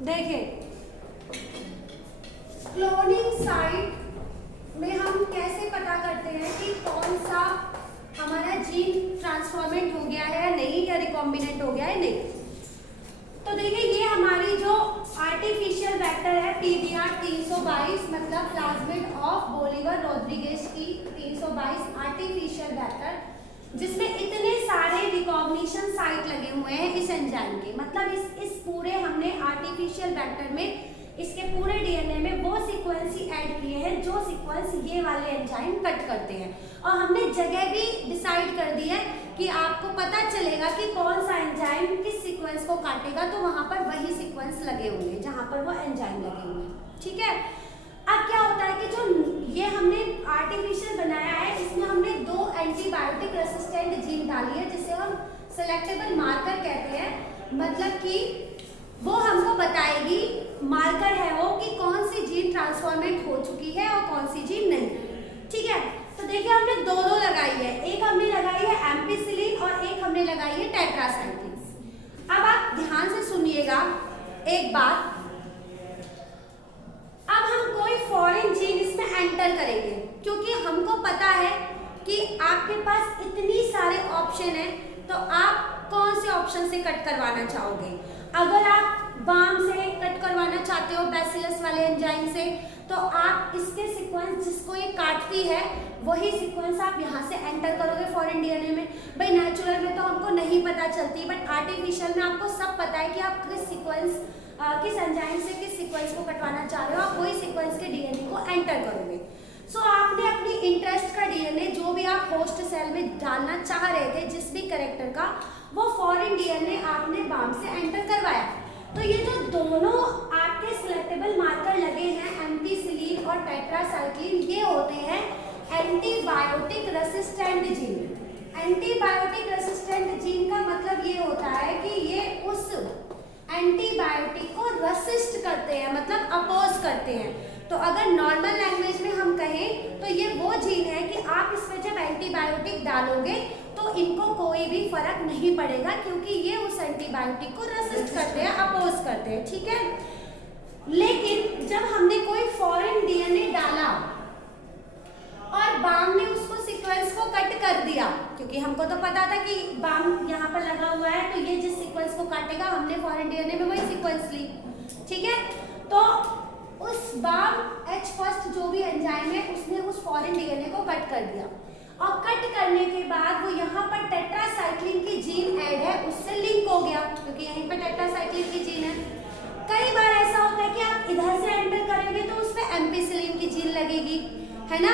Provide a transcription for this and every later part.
देखें cloning site में हम कैसे पता करते हैं कि कौन सा हमारा जीन ट्रांसफॉर्मेट हो गया है या नहीं, या रिकॉम्बिनेंट हो गया है नहीं। तो देखिए ये हमारी जो आर्टिफिशियल वेक्टर है PBR 322, मतलब प्लाज्मिड ऑफ बोलिवर रोड्रिगेज की 322 आर्टिफिशियल वेक्टर, जिसमें इतने सारे रिकॉग्निशन साइट लगे हुए हैं इस एंजाइम के। मतलब इस पूरे हमने आर्टिफिशियल वेक्टर में इसके पूरे डीएनए में वो सीक्वेंस ही ऐड किए हैं जो सीक्वेंस ये वाले एंजाइम कट करते हैं। और हमने जगह भी डिसाइड कर दी है कि आपको पता चलेगा कि कौन सा एंजाइम किस सीक्वेंस को काटेगा, तो वहां पर वही सीक्वेंस लगे होंगे जहां पर वो एंजाइम लगे होंगे। ठीक है, अब क्या होता है कि जो ये हमने आर्टिफिशियल बनाया है, इसमें हमने 2 एंटीबायोटिक रेसिस्टेंट जीन डाली है जिसे हम सेलेक्टेबल मार्कर कहते हैं। मतलब कि वो हमको बताएगी, मार्कर है वो, कि कौन सी जीन ट्रांसफॉर्मेट हो चुकी है और कौन सी जीन नहीं। ठीक है, तो देखिए हमने दो लगाई है, एक हमने लगाई है एम्पिसिलिन और एक हमने लगाई है टेट्रासाइक्लिन। अब आप ध्यान से सुनिएगा एक बात, अब हम कोई फॉरेन जीन इसमें एंटर करेंगे, क्योंकि हमको पता है कि आपके पास इतनी सारे ऑप्शन है, तो आप कौन से ऑप्शन से कट करवाना चाहोगे। अगर आप बाम से कट करवाना चाहते हो, बैसिलस वाले एंजाइम से, तो आप इसके सीक्वेंस जिसको ये काटती है वही सीक्वेंस आप यहाँ से एंटर करोगे फॉरेन डीएनए में। भाई नेचुरल में तो हमको नहीं पता चलती, बट आर्टिफिशियल में आपको सब पता है कि आप किस सीक्वेंस किस एंजाइम से किस सीक्वेंस को कटवाना चाह रहे हो, आप वही सीक्वेंस के डीएनए को एंटर करोगे। सो आपने अपनी इंटरेस्ट का डीएनए जो भी आप होस्ट सेल में डालना चाह रहे थे, जिस भी कैरेक्टर का, वो फॉरेन डीएनए आपने बाम से एंटर करवाया। तो ये जो दोनों आपके सिलेक्टेबल मार्कर लगे हैं, एम्पिसिलिन और टेट्रासाइक्लिन, ये होते हैं antibiotic resistant gene. Antibiotic resistant gene का मतलब ये होता है कि ये उस एंटीबायोटिक को रेसिस्ट करते हैं, मतलब अपोज करते हैं। तो अगर नॉर्मल लैंग्वेज में हम कहें तो ये वो जीन है कि आप इसमें जब एंटीबायोटिक डालोगे तो इनको कोई भी फर्क नहीं पड़ेगा, क्योंकि ये उस एंटीबायोटिक को रेसिस्ट करते हैं, अपोज करते हैं। ठीक है, लेकिन जब हमने कोई फॉरेन डीएनए डाला और बाम ने उसको सीक्वेंस को कट कर दिया, क्योंकि हमको तो पता था कि बाम यहाँ पर लगा हुआ है तो ये जिस सीक्वेंस को काटेगा, हमने फॉरेन डीएनए में वही सीक्वेंस ली। ठीक है, तो उस बाम H1 जो भी एंजाइम है उसने उस फॉरेन डीएनए को कट कर दिया, और कट करने के बाद वो यहाँ पर टेट्रासाइक्लिन की जीन ऐड है, उससे लिंक हो गया, क्योंकि यहीं पर टेट्रासाइक्लिन की जीन है। कई बार ऐसा होता है कि आप इधर से एंटर करेंगे तो उसमें एम्पिसिलिन की जीन लगेगी, है ना,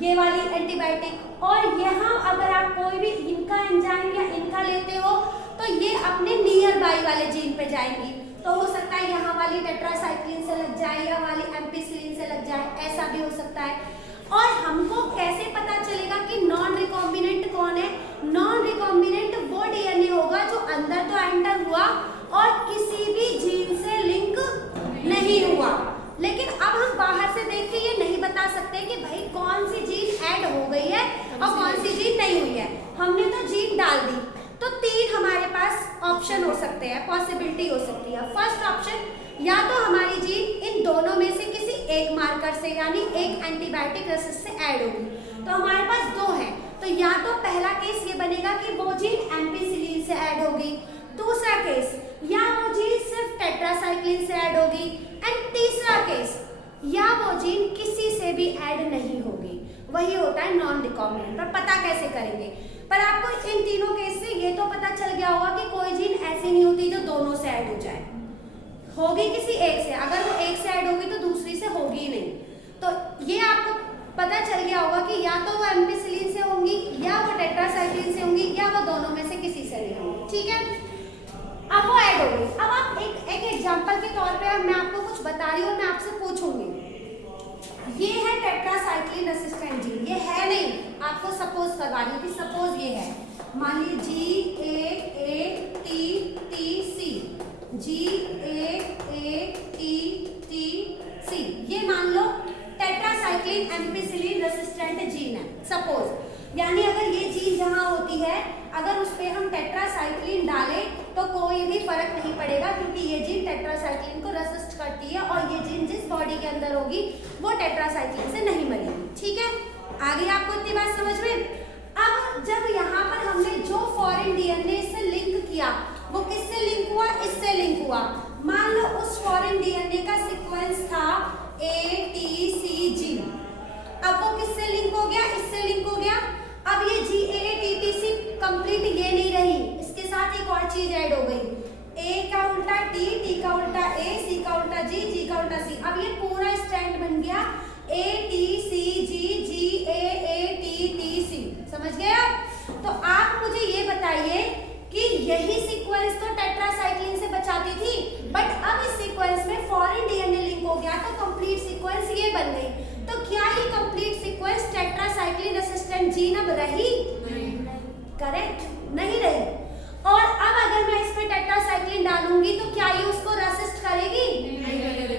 ये वाली एंटीबायोटिक। और यहाँ अगर आप कोई भी इनका एंजाइम या इनका लेते हो तो ये अपने नियर बाई वाले जीन पे जाएंगी, तो हो सकता है यहाँ वाली टेट्रासाइक्लिन से लग जाए या वाली एम्पिसिलिन से लग जाए, ऐसा भी हो सकता है। और हमको कैसे पता चलेगा कि नॉन रिकॉम्बिनेंट कौन है? नॉन रिकॉम्बिनेंट वो डीएनए होगा जो अंदर तो एंटर हुआ और किसी भी जीन से लिंक नहीं हुआ, लेकिन अब हम बाहर से देख के ये नहीं बता सकते कि भाई कौन सी जीन ऐड हो गई है और कौन सी जीन नहीं हुई है। हमने तो जीन डाल दी, तो 3 हमारे पास ऑप्शन हो सकते हैं, पॉसिबिलिटी हो सकती है। फर्स्ट ऑप्शन, या तो हमारी जीन इन दोनों में से किसी एक मार्कर से, यानी एक एंटीबायोटिक रेसिस्ट से ऐड होगी, तो हमारे पास 2 हैं। तो या तो पहला केस ये बनेगा कि वो जीन एम्पिसिलिन से ऐड होगी, दूसरा केस या वो जीन सिर्फ टेट्रासाइक्लिन से ऐड होगी, एंड तीसरा केस या वो जीन किसी से भी ऐड नहीं होगी, वही होता है नॉन रिकॉम्बिनेंट। पर पता कैसे करेंगे? पर आपको इन तीनों केस से ये तो पता चल गया होगा कि कोई जीन ऐसी नहीं होती जो दोनों से ऐड हो जाए, होगी किसी एक से। अगर वो एक से ऐड होगी तो दूसरी से होगी ही नहीं। तो ये आपको पता चल गया होगा कि या तो वो एम्पिसिलिन से होंगी, या वो टेट्रासाइक्लिन से होंगी, या वो दोनों में से किसी से नहीं होंगी। ठीक है, अब वो ऐड होगी। अब आप एक एग्जांपल के तौर पे मैं आपको कुछ बता रही हूँ और मैं आपसे पूछूंगी, ये है टेट्रासाइक्लिन रेसिस्टेंट जीन, ये है नहीं, आपको सपोज करवा रही हूँ कि सपोज ये है, मान लीजिए GAATTC, ये मान लो टेट्रासाइक्लिन एम्पिसिलिन रेसिस्टेंट जीन है सपोज। यानी अगर ये जीन जहाँ होती है, अगर उस पर हम टेट्रासाइक्लिन डालें तो कोई भी फर्क फर्क नहीं पड़ेगा, क्योंकि ये जीन टेट्रासाइक्लिन को रेसिस्ट करती है और ये जीन जिस बॉडी के अंदर होगी वो टेट्रासाइक्लिन से नहीं मिलेगी। ठीक है, आ गई आपको इतनी बात समझ में। अब जब यहाँ पर हमने जो फॉरेन डीएनए से लिंक किया वो किससे लिंक हुआ, इससे लिंक हुआ। मान लो उस फॉरेन डीएनए का सीक्वेंस था ATCG, अब वो किससे लिंक हो गया, इससे लिंक हो गया। अब ये GATTC कंप्लीट ये नहीं रही, इसके साथ एक और चीज ऐड हो गई, A का उल्टा T, T का उल्टा A, C का उल्टा G, G का उल्टा C। अब ये पूरा स्ट्रैंड बन गया ATCG GAATTC, समझ गए आप। तो आप मुझे ये बताइए कि यही सीक्वेंस तो टेट्रासाइक्लिन से बचाती थी, बट अब इस सीक्वेंस में फॉरेन डीएनए लिंक हो गया तो कंप्लीट सीक्वेंस ये बन गई। तो क्या ये complete sequence tetracycline resistant gene अब रही? करेक्ट, नहीं रही। और अब अगर मैं इस पे टेट्रासाइक्लिन डालूंगी तो क्या ये उसको रेसिस्ट करेगी?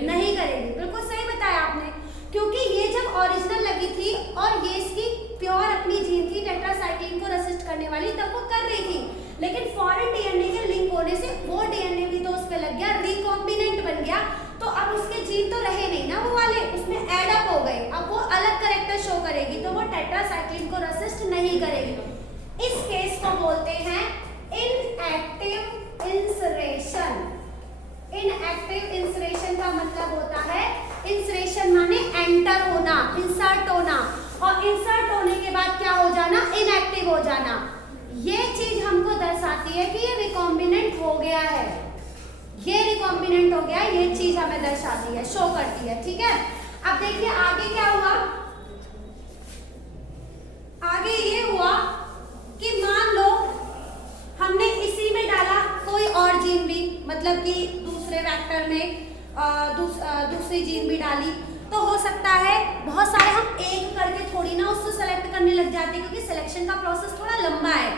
नहीं करेगी। बिल्कुल सही बताया आपने, क्योंकि ये जब ओरिजिनल लगी थी और ये इसकी प्योर अपनी जीन थी टेट्रासाइक्लिन को रेसिस्ट करने वाली, तब वो कर रही थी, लेकिन फॉरेन डीएनए के लिंक होने से वो डीएनए भी तो उस पे लग गया, रिकॉम्बिनेंट बन गया, तो अब उसके जीन तो रहे नहीं ना वो वाले, उसमें एड अप हो गए। अब वो अलग कैरेक्टर शो करेगी तो वो टेट्रासाइक्लिन को रेसिस्ट नहीं करेगी। इस केस को बोलते हैं इनएक्टिव इंसरेशन। इनएक्टिव इंसरेशन का मतलब होता है, इंसरेशन माने एंटर होना, इंसर्ट होना, और इंसर्ट होने के बाद क्या हो जाना, इनएक्टिव हो जाना। ये चीज हमको दर्शाती है कि ये रिकॉम्बिनेंट हो गया है, ये रिकॉम्बिनेंट हो गया, ये चीज हमें दर्शाती है, शो करती है। ठीक है, अब देखिए आगे क्या हुआ। आगे ये हुआ कि मान लो हमने इसी में डाला कोई और जीन भी, मतलब कि दूसरे वेक्टर में दूसरी जीन भी डाली, तो हो सकता है बहुत सारे हम एक करके थोड़ी ना उससे सेलेक्ट करने लग जाते हैं, क्योंकि सिलेक्शन का प्रोसेस थोड़ा लंबा है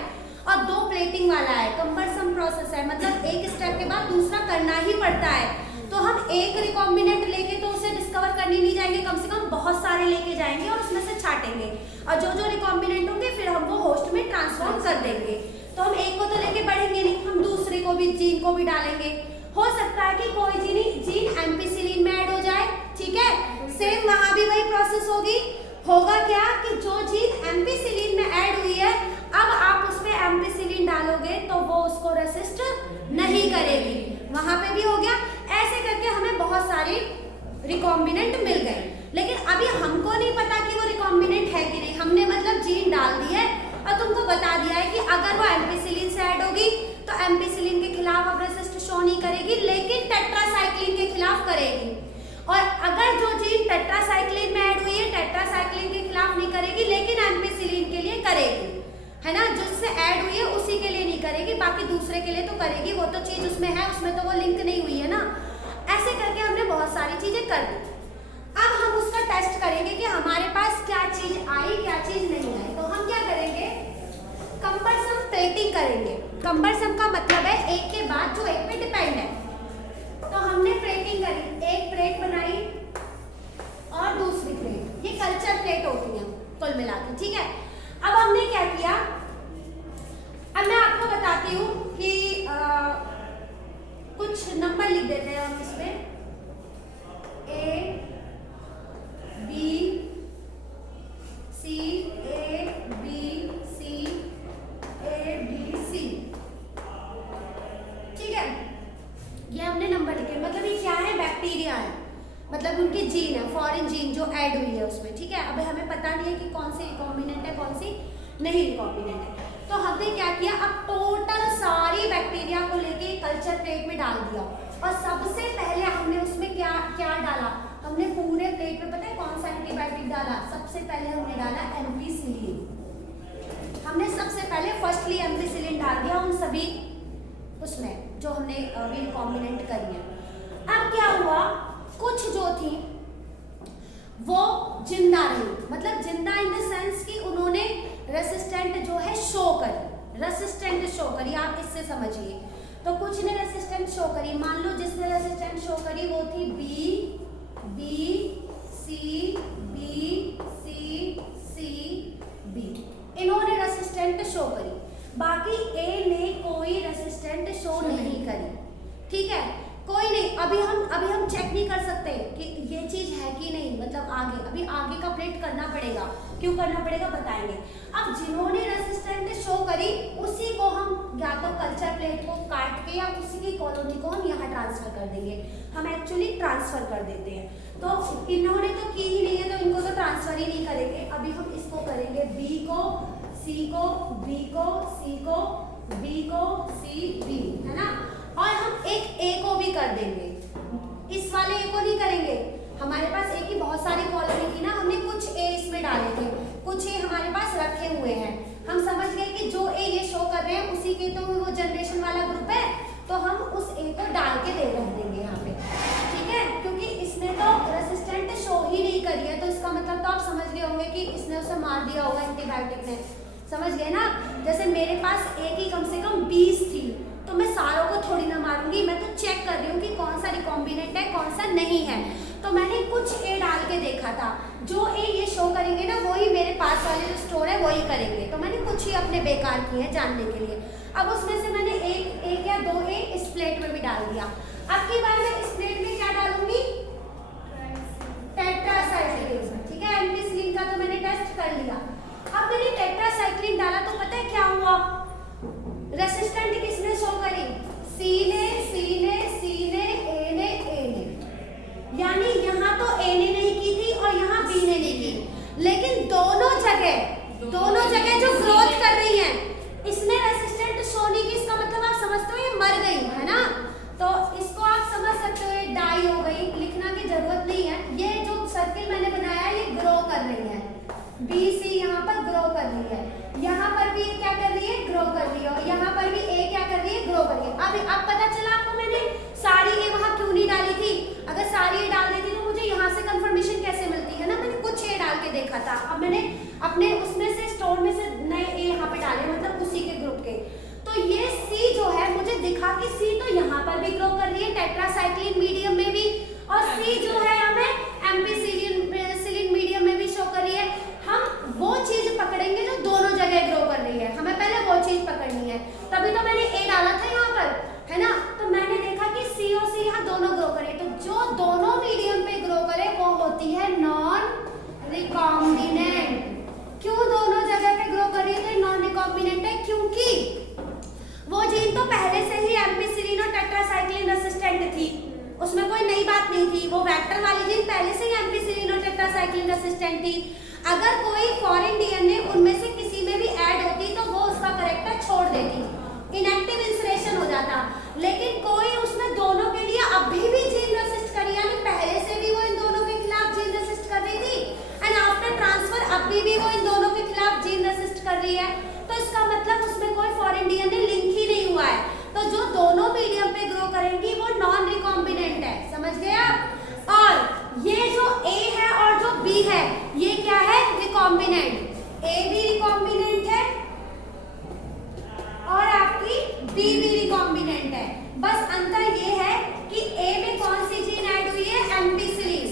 और 2 प्लेटिंग वाला है, कम्बरसम प्रोसेस है, मतलब एक स्टेप के बाद दूसरा करना ही पड़ता है। तो हम एक रिकॉम्बिनेंट लेके तो उसे डिस्कवर करने नहीं जाएंगे, कम से कम बहुत सारे लेके जाएंगे और उसमें से छाटेंगे, और जो जो रिकॉम्बिनेंट होंगे फिर हम वो होस्ट में ट्रांसफॉर्म कर देंगे। तो हम एक को तो लेके बढ़ेंगे नहीं, हम दूसरे को भी, जीन को भी डालेंगे। हो सकता है कि कोई जीन एम्पिसिलिन में ऐड हो जाए, ठीक है, सेम वहां भी वही प्रोसेस होगी। होगा क्या कि जो जीन एम्पिसिलिन में ऐड हुई है, अब आप उसमें एम्पिसिलिन डालोगे तो वो उसको रेसिस्ट नहीं करेगी, वहां पे भी हो गया। ऐसे करके हमें बहुत सारे रिकॉम्बिनेंट मिल गए, लेकिन अभी हमको नहीं पता कि वो रिकॉम्बिनेंट है कि नहीं। हमने मतलब जीन डाल दी है और तुमको बता दिया है कि अगर वो एम्पिसिलिन से ऐड होगी तो एम्पिसिलिन के खिलाफ अब रेसिस्ट शो नहीं करेगी, लेकिन टेट्रासाइक्लिन के खिलाफ करेगी। और अगर जो जीन टेट्रासाइक्लिन में ऐड हुई है, टेट्रासाइक्लिन के खिलाफ नहीं करेगी, लेकिन एम्पिसिलिन के लिए करेगी, है ना, जिससे ऐड हुई है उसी के लिए नहीं करेगी, बाकी दूसरे के लिए तो करेगी, वो तो चीज उसमें है, उसमें तो वो लिंक नहीं हुई है ना। ऐसे करके हमने बहुत सारी चीजें कर दी। अब हम उसका टेस्ट करेंगे कि हमारे पास क्या चीज आई, क्या चीज नहीं आई। तो हम क्या करेंगे, कम्बरसम प्लेटिंग करेंगे। कम्बरसम का मतलब है एक के बाद जो एक पे डिपेंड है। तो हमने प्लेटिंग करी, एक प्लेट बनाई और दूसरी प्लेट, ये कल्चर प्लेट होती है कुल मिला के, ठीक है। अब हमने क्या किया, अब मैं आपको बताती हूँ कि कुछ नंबर लिख देते हैं हम इसमें, A B C, A B C, A B C, ठीक है। ये हमने नंबर लिखे, मतलब ये क्या है, बैक्टीरिया है, मतलब उनकी जीन है, फॉरेन जीन जो ऐड हुई है उसमें, ठीक है। अब हमें पता नहीं है कि कौन सी रिकॉम्बिनेंट है, कौन सी नहीं रिकॉम्बिनेंट है। तो हमने क्या किया, अब टोटल सारी बैक्टीरिया को लेके कल्चर प्लेट में डाल दिया, और सबसे पहले हमने उसमें क्या क्या डाला, हमने पूरे प्लेट में पता है कौन सा एंटीबायोटिक डाला, सबसे पहले हमने डाला एम्पिसिलिन। हमने सबसे पहले फर्स्टली एम्पिसिलिन डाल दिया उन सभी उसमें जो हमने रिकॉम्बिनेंट करी है। अब क्या हुआ, कुछ जो थी वो जिंदा रही, मतलब जिंदा इन द सेंस कि उन्होंने रेसिस्टेंट जो है शो करी, रेसिस्टेंट शो करी, आप इससे समझिए। तो कुछ ने रेसिस्टेंट शो करी, मान लो जिसने रेसिस्टेंट शो करी वो थी B, C, B, C, B, इन्होंने रेसिस्टेंट शो करी। बाकी A ने कोई रेसिस्टेंट शो नहीं करी, ठीक है, कोई नहीं, अभी हम चेक नहीं कर सकते कि ये चीज है कि नहीं, मतलब अभी आगे का प्लेट करना पड़ेगा। क्यों करना पड़ेगा बताएंगे। अब जिन्होंने रेसिस्टेंट शो करी उसी को हम या तो कल्चर प्लेट को काट के या उसी की कॉलोनी को हम यहाँ ट्रांसफर कर देंगे। हम एक्चुअली ट्रांसफर कर देते हैं, तो इन्होंने तो की ही नहीं है तो इनको तो ट्रांसफर ही नहीं करेंगे। अभी हम इसको करेंगे बी को सी को, बी को सी को, बी को सी, बी, है ना। और हम एक ए को भी कर देंगे, इस वाले ए को नहीं करेंगे। हमारे पास ए की बहुत सारी कॉलोनी थी ना, हमने कुछ ए इसमें डाले थे, कुछ ए हमारे पास रखे हुए हैं। हम समझ गए कि जो ए ये शो कर रहे हैं उसी के तो वो जनरेशन वाला ग्रुप है, तो हम उस ए को डाल के रख देंगे यहाँ पे, ठीक है। क्योंकि इसने तो रेसिस्टेंट शो ही नहीं करी है, तो इसका मतलब तो आप समझ गए होंगे कि इसने उसे मार दिया होगा एंटीबायोटिक ने, समझ गए ना। जैसे मेरे पास ए की कम से कम 20 थी, तो मैं सारों को थोड़ी ना मारूंगी, मैं तो चेक कर रही हूँ कि कौन सा रिकॉम्बिनेंट है कौन सा नहीं है। तो मैंने कुछ ए डाल के देखा था, जो ए ये शो करेंगे ना वही मेरे पास वाले जो स्टोर है वही करेंगे, तो मैंने कुछ ही अपने बेकार किए हैं जानने के लिए। अब उसमें से मैंने एक या दो ए इस प्लेट में भी डाल दिया। अब की बार मैं इस प्लेट में क्या डालूंगी, टेट्रासाइक्लिन, ठीक है। एम्पिसिलिन का तो मैंने टेस्ट कर लिया। अब मैंने टेट्रासाइक्लिन डाला तो पता है क्या हुआ, रेसिस्टेंट किसने शो करी, सी ने, सी ने, सी ने, ए ने, ए ने, यानी यहाँ तो ए ने नहीं की थी और यहाँ बी ने नहीं की, लेकिन दोनों जगह जो ग्रोथ कर रही है इसने रेसिस्टेंट शो नहीं की। इसका मतलब आप समझते हो ये मर गई है ना, तो इसको आप समझ सकते हो ये डाई हो गई, लिखना की जरूरत नहीं है। ये जो सर्किल मैंने बनाया है ये ग्रो कर रही है, बी सी यहाँ पर ग्रो कर रही है, यहाँ पर भी ये क्या कर रही है, ग्रो कर रही है, और यहाँ पर भी ए क्या कर रही है, ग्रो कर रही है। अब पता चला आपको मैंने सारी ए वहाँ क्यों नहीं डाली थी। अगर सारी ए डाल देती तो मुझे यहाँ से कंफर्मेशन कैसे मिलती है ना, मैंने कुछ ए डाल के देखा था। अब मैंने अपने उसमें से स्टोर में से नए ए यहाँ पे डाले, मतलब उसी के ग्रुप के। तो ये सी जो है मुझे दिखा कि सी तो यहाँ पर भी ग्रो कर रही है टेट्रासाइक्लिन मीडियम में भी, और सी जो है हमें एम्पिसिलिन मीडियम में भी शो कर रही है। हम वो चीज पकड़ेंगे जो दोनों जगह ग्रो कर रही है, हमें पहले वो चीज पकड़नी है। तभी तो मैंने ए डाला था यहाँ पर, है ना। तो मैंने देखा कि सी और सी यहाँ दोनों ग्रो करे, तो जो दोनों मीडियम पे ग्रो करे वो होती है नॉन रिकॉम्बिनेंट। क्यों दोनों जगह पे ग्रो कर रही है तो नॉन रिकॉम्बिनेंट है, क्योंकि वो जीन तो पहले से ही एम्पिसिलिन और टेट्रासाइक्लिन रेसिस्टेंट थी, उसमें कोई नई बात नहीं थी। वो वेक्टर वाली जीन पहले से ही एम्पिसिलिन और टेट्रासाइक्लिन रेसिस्टेंट थी। अगर कोई फॉरेन डीएनए उनमें से किसी में भी ऐड होती तो वो उसका करेक्टर छोड़ देती, इनएक्टिव इंसरेशन हो जाता। लेकिन कोई उसमें दोनों के लिए अभी भी जीन रेसिस्ट करी, यानी पहले से भी वो इन दोनों के खिलाफ जीन रेसिस्ट कर रही थी, एंड आफ्टर ट्रांसफर अभी भी वो इन दोनों के खिलाफ जीन रेसिस्ट कर रही है। तो इसका मतलब उसमें कोई फॉरेन डीएनए लिंक ही नहीं हुआ है। तो जो दोनों मीडियम पे ग्रो करेंगी वो नॉन रिकॉम्बिनेंट है, समझ गए आप। और ये जो ए है और जो बी है ये क्या है, रिकॉम्बिनेंट। ए भी रिकॉम्बिनेंट है और आपकी बी भी रिकॉम्बिनेंट है। बस अंतर ये है कि ए में कौन सी जीन ऐड हुई है, एम्पिसिलिन।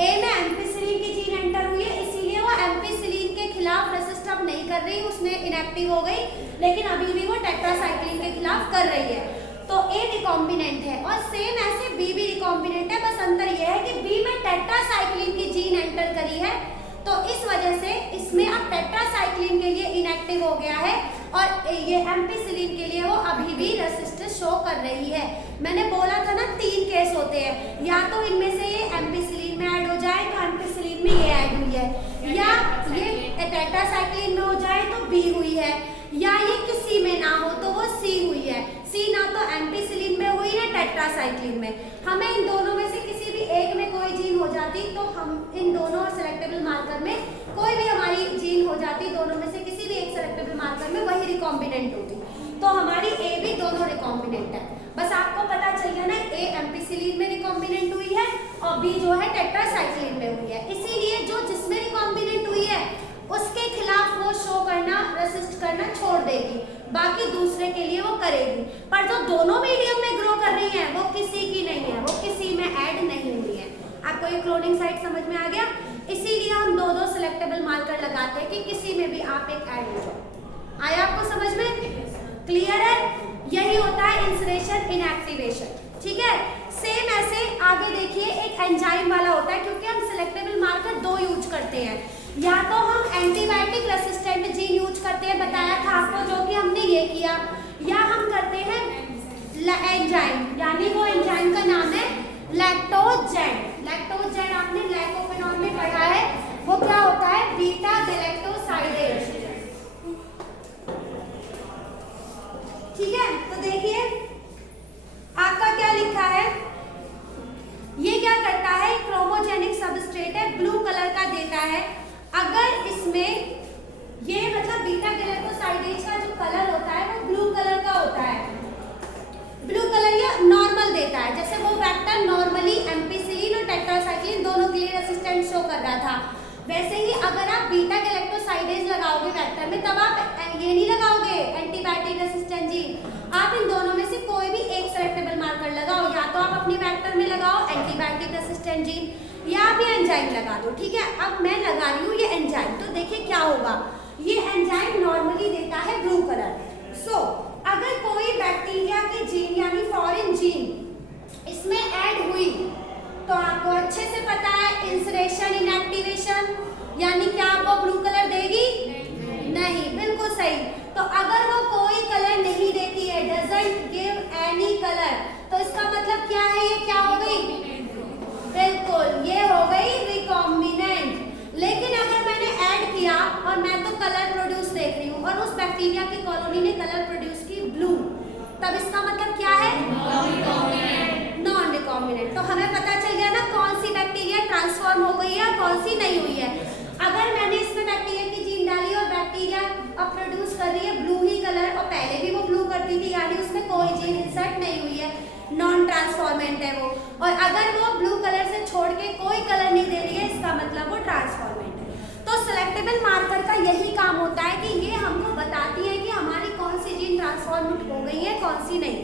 ए में एम्पिसिलिन की जीन एंटर हुई है, इसीलिए वो एम्पिसिलिन के खिलाफ रेसिस्ट अब नहीं कर रही, उसने इनएक्टिव हो गई, लेकिन अभी भी वो टेट्रासाइक्लिन के खिलाफ कर रही है। तो ए रिकॉम्बिनेंट है और सेम ऐसे बी भी रिकॉम्बिनेंट है। बस अंतर यह है कि बी में टेट्रासाइक्लिन की जीन एंटर करी है, तो इस वजह से इसमें अब टेट्रासाइक्लिन के लिए इनएक्टिव हो गया है और ये एम्पिसिलिन के लिए वो अभी भी रेसिस्ट शो कर रही है। मैंने बोला था ना 3 केस होते हैं, या तो इनमें से ये एम्पिसिलिन में ऐड हो जाए तो एम्पिसिलिन में ये ऐड हुई है, या ये टेट्रासाइक्लिन में हो जाए तो बी हुई है, या ये किसी में ना हो तो वो सी हुई है। सी ना तो एम्पिसिलिन में हुई ना टेट्रासाइक्लिन में। हमें इन दोनों में से किसी भी एक में कोई जीन हो जाती तो हम इन दोनों सेलेक्टेबल मार्कर में कोई भी हमारी जीन हो जाती, दोनों में से किसी भी एक सेलेक्टेबल मार्कर में वही रिकॉम्बिनेंट होती, तो हमारी ए भी दोनों रिकॉम्बिनेंट है। बस आपको पता चल गया ना, ए एम्पिसिलिन में रिकॉम्बिनेंट हुई है और बी जो है टेट्रासाइक्लिन में हुई है। इसीलिए जो जिसमें रिकॉम्बिनेंट हुई है उसके खिलाफ वो शो करना, रेसिस्ट करना छोड़ देगी, बाकी दूसरे के लिए वो करेगी। पर जो दोनों मीडियम में ग्रो कर रही है वो किसी की नहीं है, वो किसी में ऐड नहीं हुई है। आपको ये क्लोनिंग साइट समझ में आ गया। इसीलिए हम 2-2 सिलेक्टेबल मार्कर लगाते हैं कि किसी में भी आप एक ऐड हो जाओ। आया आपको समझ में, क्लियर है। यही होता है इंसरेशन इनएक्टिवेशन। ठीक है। सेम ऐसे आगे देखिए एक एंजाइम वाला होता है, क्योंकि हम सिलेक्टेबल मार्कर दो यूज करते हैं, या तो हम एंटीबायोटिक रेसिस्टेंट जीन यूज करते हैं, बताया था आपको, जो कि हमने ये किया, या हम करते हैं एंजाइम, यानी वो एंजाइम का नाम है लैक्टोजेन। लैक्टोजेन आपने ग्लाइकोफेनॉल में पढ़ा है, वो क्या होता है, बीटा गैलेक्टोसाइडेज। ठीक है, तो देखिए आपका क्या लिखा है, ये क्या करता है, क्रोमोजेनिक सबस्ट्रेट है, ब्लू कलर का देता है। अगर इसमें ये मतलब बीटा गैलेक्टोसाइडेज का जो कलर होता है वो ब्लू कलर का होता है, ब्लू कलर या नॉर्मल देता है, जैसे वो वेक्टर नॉर्मली एम्पिसिलिन और टेट्रासाइक्लिन दोनों के लिए रेसिस्टेंट शो कर रहा था, वैसे ही अगर आप बीटा गैलेक्टोसाइडेज लगाओगे वेक्टर में, तब आप ये नहीं लगाओगे एंटीबायोटिक रेसिस्टेंट जीन, आप इन दोनों में से कोई भी एक सेलेक्टेबल मार्कर लगाओ, या तो आप अपनी वेक्टर में लगाओ एंटीबायोटिक रेसिस्टेंट जीन, या आप ये एंजाइम लगा दो। ठीक है, अब मैं लगा रही हूँ ये एंजाइम, तो देखिए क्या होगा, ये एंजाइम नॉर्मली देता है ब्लू कलर। सो अगर कोई बैक्टीरिया की जीन यानी फॉरेन जीन इसमें ऐड हुई, तो आपको अच्छे से पता है इंसरेशन इनएक्टिवेशन, यानी क्या वो ब्लू कलर देगी? नहीं, बिल्कुल सही। तो अगर वो कोई कलर नहीं देती है, डजंट गिव एनी कलर, तो इसका मतलब क्या है, ये क्या हो गई? बिल्कुल, ये हो गई रिकॉम्बिनेंट। लेकिन अगर मैंने ऐड किया और मैं तो कलर प्रोड्यूस देख रही हूँ, और उस बैक्टीरिया की कॉलोनी ने कलर प्रोड्यूस की ब्लू, तब इसका मतलब क्या है? Non recombinant. तो हमें पता चल गया ना कौन सी बैक्टीरिया ट्रांसफॉर्म हो गई है, कौन सी नहीं हुई है। अगर मैंने इसमें बैक्टीरिया की जीन डाली और बैक्टीरिया अब प्रोड्यूस कर रही है ब्लू ही कलर, और पहले भी वो ब्लू करती थी, यानी उसमें कोई जीन इंसर्ट नहीं हुई है, नॉन ट्रांसफॉर्मेंट है वो, और अगर वो ब्लू कलर से छोड़ के कोई कलर नहीं दे रही है, इसका मतलब वो ट्रांसफॉर्मेंट है। तो सिलेक्टेबल मार्कर का यही काम होता है कि ये हमको बताती है कि हमारी कौन सी जीन ट्रांसफॉर्मेट हो गई है, कौन सी नहीं,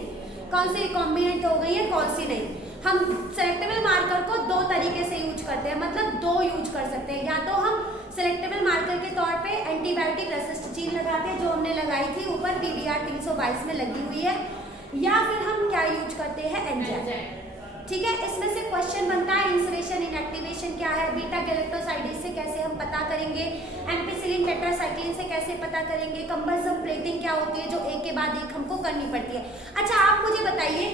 कौन सी रिकॉम्बिनेंट हो गई है, कौन सी नहीं। हम सिलेक्टेबल मार्कर को दो तरीके से यूज करते हैं, मतलब दो यूज कर सकते हैं, या तो हम सिलेक्टेबल मार्कर के तौर पे एंटीबायोटिक रेसिस्ट जीन लगाते हैं, जो हमने लगाई थी ऊपर PBR 322 में लगी हुई है, या फिर हम क्या यूज करते हैं, एंजाइम। ठीक है, इसमें से क्वेश्चन बनता है इंसरेशन इनएक्टिवेशन क्या है, बीटा गैलेक्टोसाइडेज से कैसे हम पता करेंगे, एम्पिसिलिन टेट्रासाइक्लिन से कैसे पता करेंगे, कंपल्सिव प्लेटिंग क्या होती है, जो एक के बाद एक हमको करनी पड़ती है। अच्छा, आप मुझे बताइए,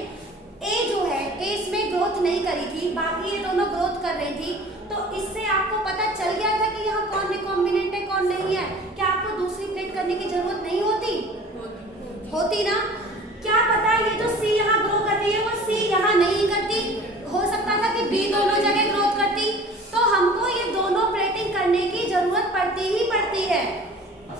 ए जो है, ए इसमें ग्रोथ नहीं करी थी, बाकी ये दोनों ग्रोथ कर रही थी, तो इससे आपको पता चल गया था कि यहाँ कौन रिकॉम्बिनेंट है कौन नहीं है। क्या आपको दूसरी प्लेट करने की जरूरत नहीं होती? होती ना। क्या पता है ये जो सी यहाँ ग्रो कर रही है वो सी यहाँ नहीं करती, हो सकता था कि बी दोनों जगह ग्रोथ करती, तो हमको ये दोनों प्लेटिंग करने की जरूरत पड़ती ही पड़ती है।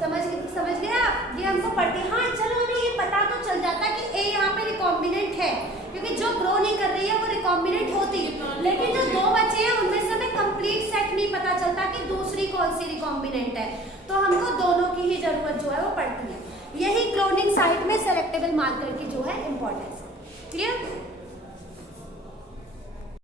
समझ गए आप, ये हमको पड़ती है। हाँ चलो, हमें ये पता तो चल जाता कि ए यहाँ पे रिकॉम्बिनेंट है, क्योंकि जो ग्रो नहीं कर रही है वो रिकॉम्बिनेंट होती, लेकिन जो दो बचे हैं उनमें से हमें कंप्लीट सेट नहीं पता चलता कि दूसरी कौन सी रिकॉम्बिनेंट है, तो हमको दोनों की ही जरूरत जो है वो पड़ती है। यही क्लोनिंग साइट में सेलेक्टेबल मार्कर की जो है इंपॉर्टेंस। क्लियर?